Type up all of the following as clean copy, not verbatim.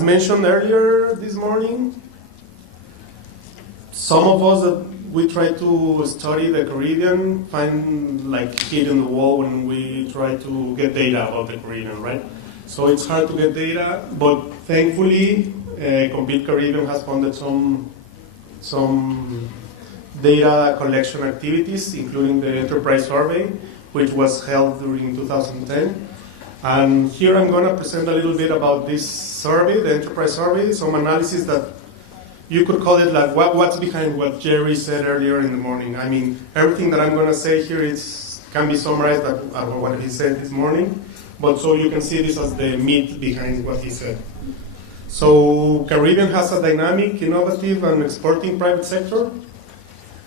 As mentioned earlier this morning, some of us that we try to study the Caribbean find like hit in the wall when we try to get data about the Caribbean, right? So it's hard to get data, but thankfully, Compete Caribbean has funded some data collection activities, including the enterprise survey, which was held during 2010. And here I'm going to present a little bit about this survey, the enterprise survey, some analysis that you could call it like what's behind what Jerry said earlier in the morning. I mean, everything that I'm going to say here can be summarized at what he said this morning, but so you can see this as the meat behind what he said. So Caribbean has a dynamic, innovative, and exporting private sector.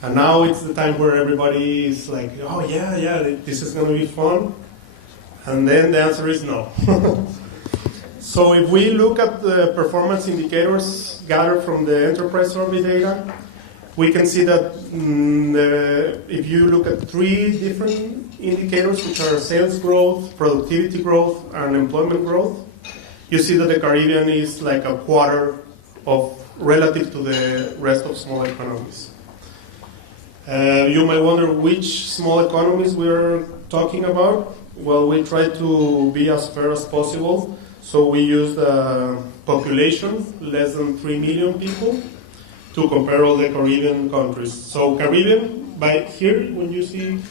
And now it's the time where everybody is like, oh yeah, this is going to be fun. And then the answer is no. So if we look at the performance indicators gathered from the enterprise survey data, we can see that if you look at 3 different indicators, which are sales growth, productivity growth, and employment growth, you see that the Caribbean is like a quarter of relative to the rest of small economies. You might wonder which small economies we're talking about. Well, we try to be as fair as possible, so we use the population, less than 3 million people, to compare all the Caribbean countries. So Caribbean, by here, when you see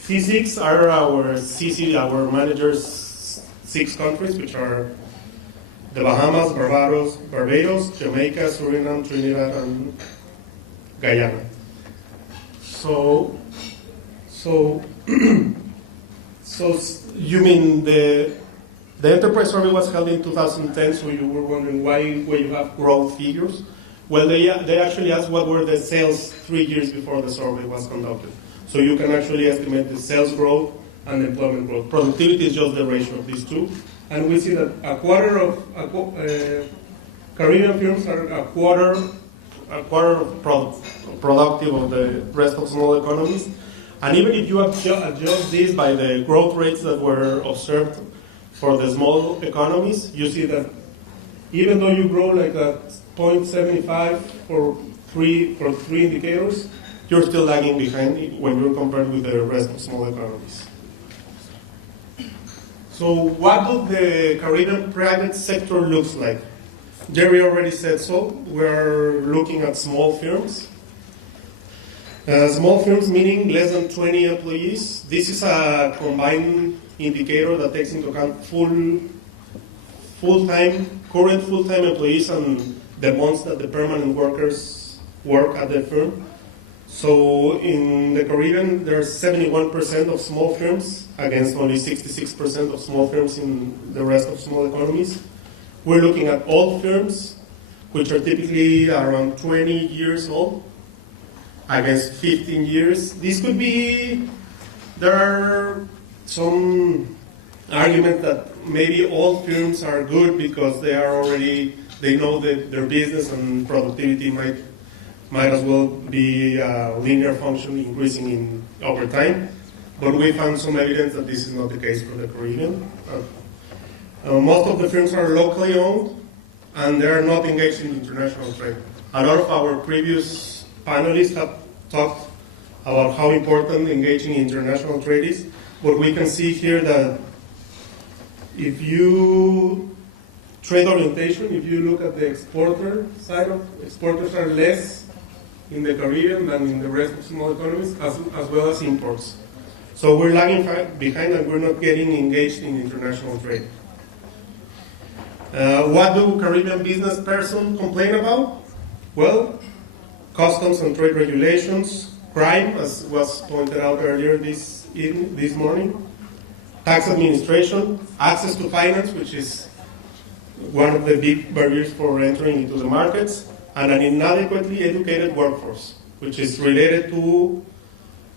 C6 are our managers' 6 countries, which are the Bahamas, Barbados, Jamaica, Suriname, Trinidad, and Guyana. So you mean the enterprise survey was held in 2010, so you were wondering why you have growth figures? Well, they actually asked what were the sales 3 years before the survey was conducted. So you can actually estimate the sales growth and employment growth. Productivity is just the ratio of these two. And we see that a quarter of Caribbean firms are a quarter productive of the rest of small economies. And even if you adjust this by the growth rates that were observed for the small economies, you see that even though you grow like a 0.75 for three indicators, you're still lagging behind when you're compared with the rest of small economies. So what does the Caribbean private sector looks like? Jerry already said so. We're looking at small firms. Small firms meaning less than 20 employees. This is a combined indicator that takes into account current full-time employees and the months that the permanent workers work at the firm. So in the Caribbean, there's 71% of small firms against only 66% of small firms in the rest of small economies. We're looking at old firms, which are typically around 20 years old, against 15 years. This could be, there are some argument that maybe old firms are good because they know that their business and productivity might as well be a linear function increasing over time. But we found some evidence that this is not the case for the Caribbean. Most of the firms are locally owned and they are not engaged in international trade. A lot of our previous panelists have talked about how important engaging in international trade is, but we can see here that if you trade orientation, if you look at the exporter side of exporters are less in the Caribbean than in the rest of small economies, as well as imports. So we're lagging behind and we're not getting engaged in international trade. What do Caribbean business persons complain about? Well, customs and trade regulations, crime, as was pointed out earlier this morning, tax administration, access to finance, which is one of the big barriers for entering into the markets, and an inadequately educated workforce, which is related to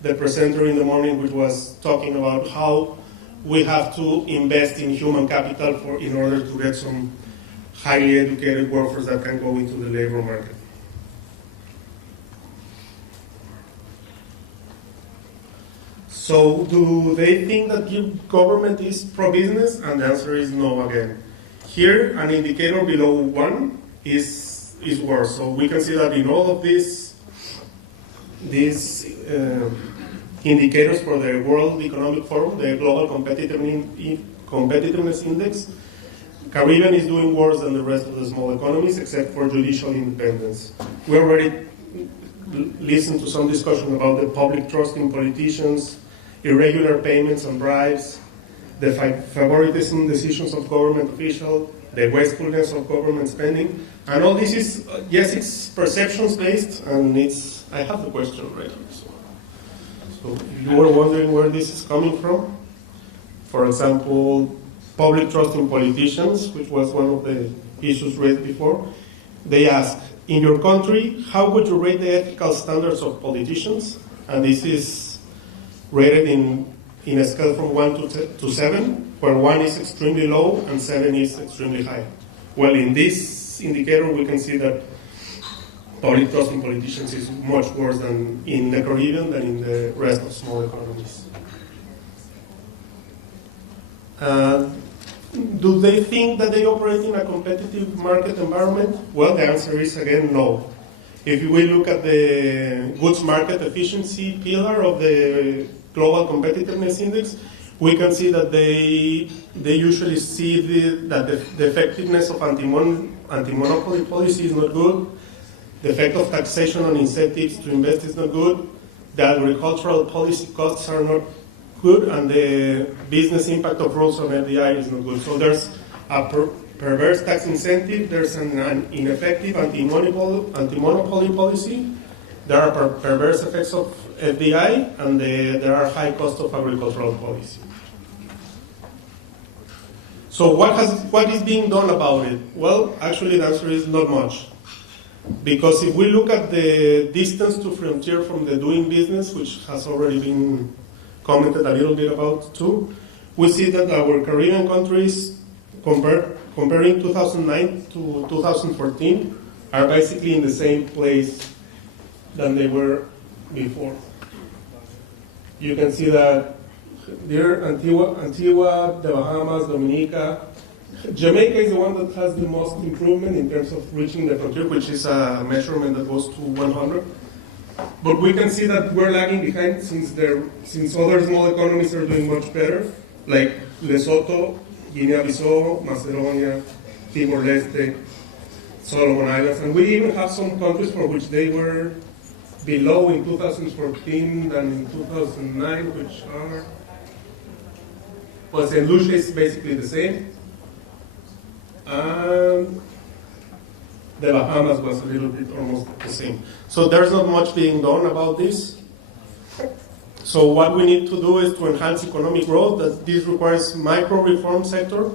the presenter in the morning, which was talking about how we have to invest in human capital in order to get some highly educated workforce that can go into the labor market. So do they think that government is pro-business? And the answer is no again. Here, an indicator below 1 is worse. So we can see that in all of these indicators for the World Economic Forum, the Global Competitiveness Index, Caribbean is doing worse than the rest of the small economies, except for judicial independence. We already listened to some discussion about the public trust in politicians, irregular payments and bribes, the favoritism decisions of government officials, the wastefulness of government spending, and all this is, yes, it's perceptions-based, and I have the question right here. So you were wondering where this is coming from? For example, public trust in politicians, which was one of the issues raised before. They ask, in your country, how would you rate the ethical standards of politicians? And this is rated in a scale from 1 to 7, where 1 is extremely low and 7 is extremely high. Well, in this indicator, we can see that public trust in politicians is much worse than in the Caribbean than in the rest of small economies. Do they think that they operate in a competitive market environment? Well, the answer is, again, no. If we look at the goods market efficiency pillar of the Global Competitiveness Index, we can see that they usually see that the effectiveness of anti-monopoly policy is not good, the effect of taxation on incentives to invest is not good, the agricultural policy costs are not good, and the business impact of rules on FDI is not good. So there's a perverse tax incentive, there's an ineffective anti-monopoly policy, there are perverse effects of FDI, and there are high costs of agricultural policy. So what is being done about it? Well, actually the answer is not much. Because if we look at the distance to frontier from the doing business, which has already been commented a little bit about too, we see that our Caribbean countries, comparing 2009 to 2014, are basically in the same place than they were before. You can see that there, Antigua, the Bahamas, Dominica, Jamaica is the one that has the most improvement in terms of reaching the frontier, which is a measurement that goes to 100. But we can see that we're lagging behind since other small economies are doing much better, like Lesotho, Guinea-Bissau, Macedonia, Timor-Leste, Solomon Islands, and we even have some countries for which they were below in 2014 than in 2009, which are, well, St. Lucia is basically the same. And the Bahamas was a little bit almost the same. So there's not much being done about this. So what we need to do is to enhance economic growth. That this requires micro-reform sector,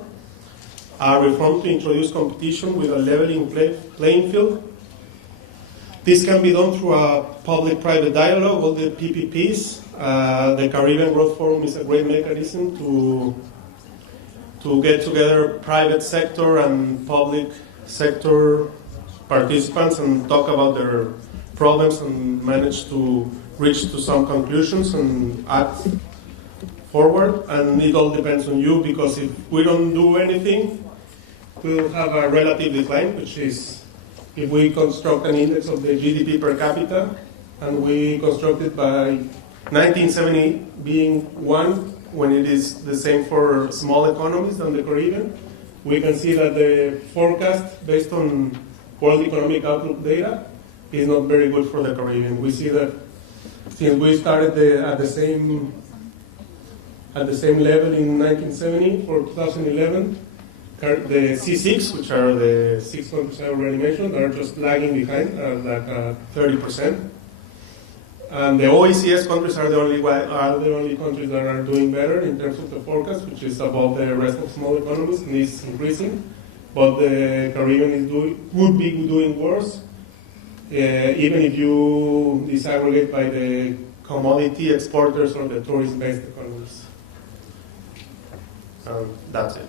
reform to introduce competition with a leveling playing field. This can be done through a public-private dialogue, all the PPPs. The Caribbean Growth Forum is a great mechanism to get together private sector and public sector participants and talk about their problems and manage to reach to some conclusions and act forward. And it all depends on you, because if we don't do anything, we'll have a relative decline, which is if we construct an index of the GDP per capita and we construct it by 1970 being 1, when it is the same for small economies than the Caribbean, we can see that the forecast based on World Economic Outlook data is not very good for the Caribbean. We see that since we started at the same level in 1970 for 2011, the C6, which are the 6 countries I already mentioned, are just lagging behind, like 30%. And the OECS countries are the only countries that are doing better in terms of the forecast, which is above the rest of small economies, and is increasing. But the Caribbean would be doing worse, even if you disaggregate by the commodity exporters or the tourist-based economies. That's it.